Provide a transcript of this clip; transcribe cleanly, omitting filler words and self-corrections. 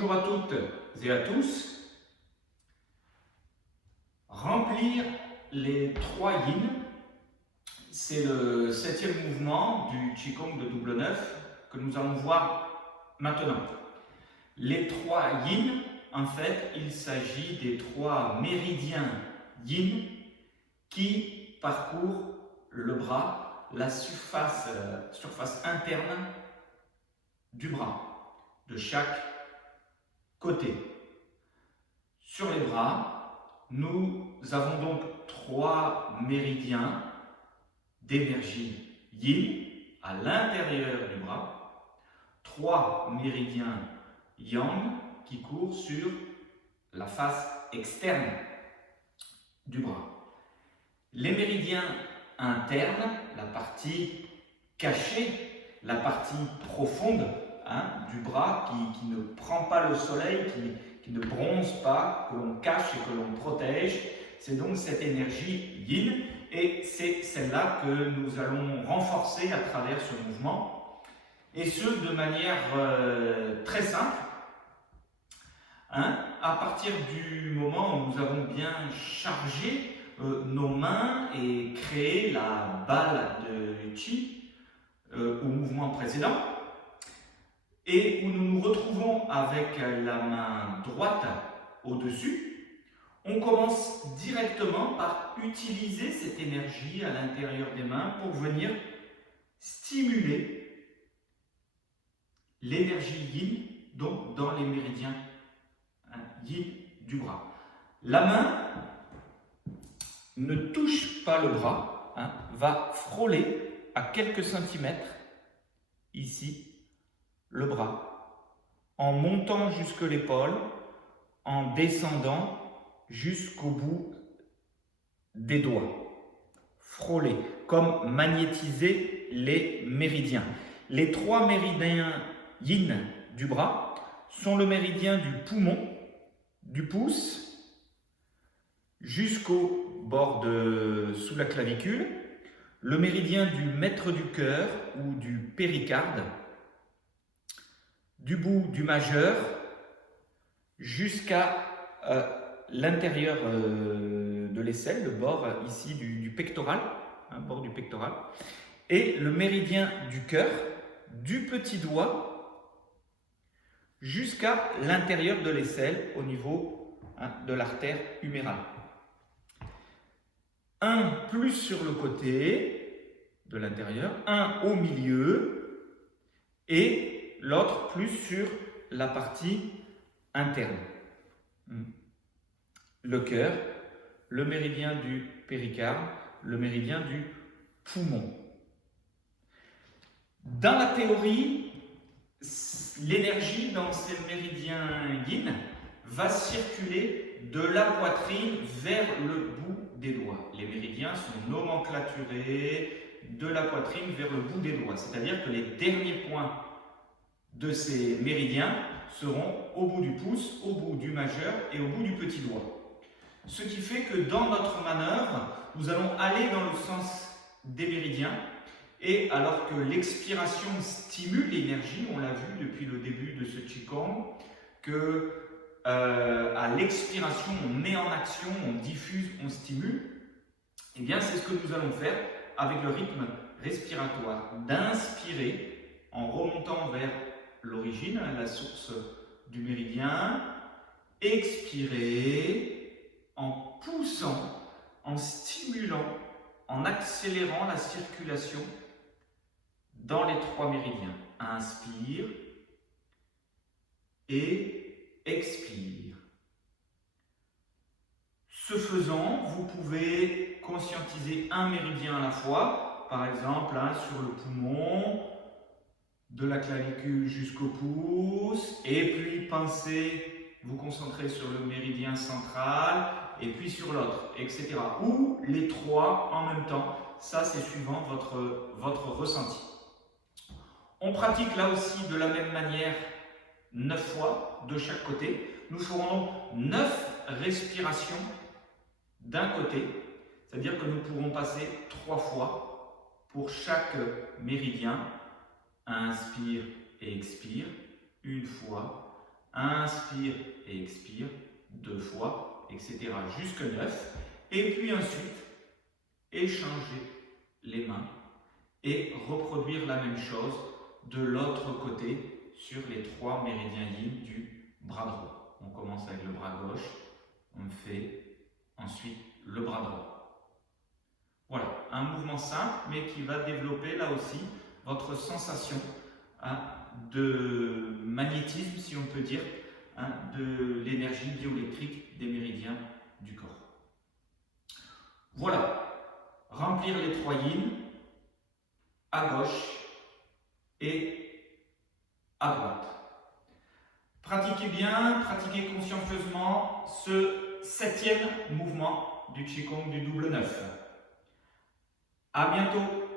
Bonjour à toutes et à tous. Remplir les 3 yin, c'est le 7e mouvement du Qigong de double 9 que nous allons voir maintenant. Les 3 yin, en fait, il s'agit des 3 méridiens yin qui parcourent le bras, la surface interne du bras, de chaque côté. Sur les bras, nous avons donc 3 méridiens d'énergie yin à l'intérieur du bras, 3 méridiens yang qui courent sur la face externe du bras. Les méridiens internes, la partie cachée, la partie profonde du bras qui ne prend pas le soleil, qui ne bronze pas, que l'on cache et que l'on protège, c'est donc cette énergie yin et c'est celle-là que nous allons renforcer à travers ce mouvement et ce de manière très simple. À partir du moment où nous avons bien chargé nos mains et créé la balle de Qi au mouvement précédent, et où nous nous retrouvons avec la main droite au-dessus, on commence directement par utiliser cette énergie à l'intérieur des mains pour venir stimuler l'énergie yin, donc dans les méridiens yin du bras. La main ne touche pas le bras, va frôler à quelques centimètres ici le bras, en montant jusque l'épaule, en descendant jusqu'au bout des doigts. Frôler, comme magnétiser les méridiens. Les 3 méridiens yin du bras sont le méridien du poumon, du pouce, jusqu'au bord sous la clavicule, le méridien du maître du cœur ou du péricarde, du bout du majeur jusqu'à l'intérieur de l'aisselle, le bord ici du pectoral, bord du pectoral, et le méridien du cœur, du petit doigt jusqu'à l'intérieur de l'aisselle au niveau de l'artère humérale. Un plus sur le côté de l'intérieur, un au milieu et l'autre plus sur la partie interne. Le cœur, le méridien du péricarde, le méridien du poumon. Dans la théorie, l'énergie dans ces méridiens yin va circuler de la poitrine vers le bout des doigts. Les méridiens sont nomenclaturés de la poitrine vers le bout des doigts, c'est-à-dire que les derniers points de ces méridiens seront au bout du pouce, au bout du majeur et au bout du petit doigt. Ce qui fait que dans notre manœuvre, nous allons aller dans le sens des méridiens et alors que l'expiration stimule l'énergie, on l'a vu depuis le début de ce Qigong, que à l'expiration, on met en action, on diffuse, on stimule, et bien c'est ce que nous allons faire avec le rythme respiratoire, d'inspirer en remontant vers l'origine, la source du méridien, expirer en poussant, en stimulant, en accélérant la circulation dans les 3 méridiens. Inspire et expire. Ce faisant, vous pouvez conscientiser un méridien à la fois, par exemple sur le poumon, de la clavicule jusqu'au pouce, et puis pensez, vous concentrez sur le méridien central, et puis sur l'autre, etc. Ou les 3 en même temps, ça c'est suivant votre ressenti. On pratique là aussi de la même manière 9 fois de chaque côté. Nous ferons donc 9 respirations d'un côté, c'est-à-dire que nous pourrons passer 3 fois pour chaque méridien. Inspire et expire, 1 fois, Inspire et expire 2 fois, etc. jusque 9. Et puis ensuite, échanger les mains et reproduire la même chose de l'autre côté sur les 3 méridiens yin du bras droit. On commence avec le bras gauche, on fait ensuite le bras droit. Voilà, un mouvement simple mais qui va développer là aussi votre sensation de magnétisme, si on peut dire, de l'énergie bioélectrique des méridiens du corps. Voilà, remplir les 3 yin à gauche et à droite. Pratiquez bien, pratiquez consciencieusement ce 7e mouvement du Qigong du double 9. À bientôt!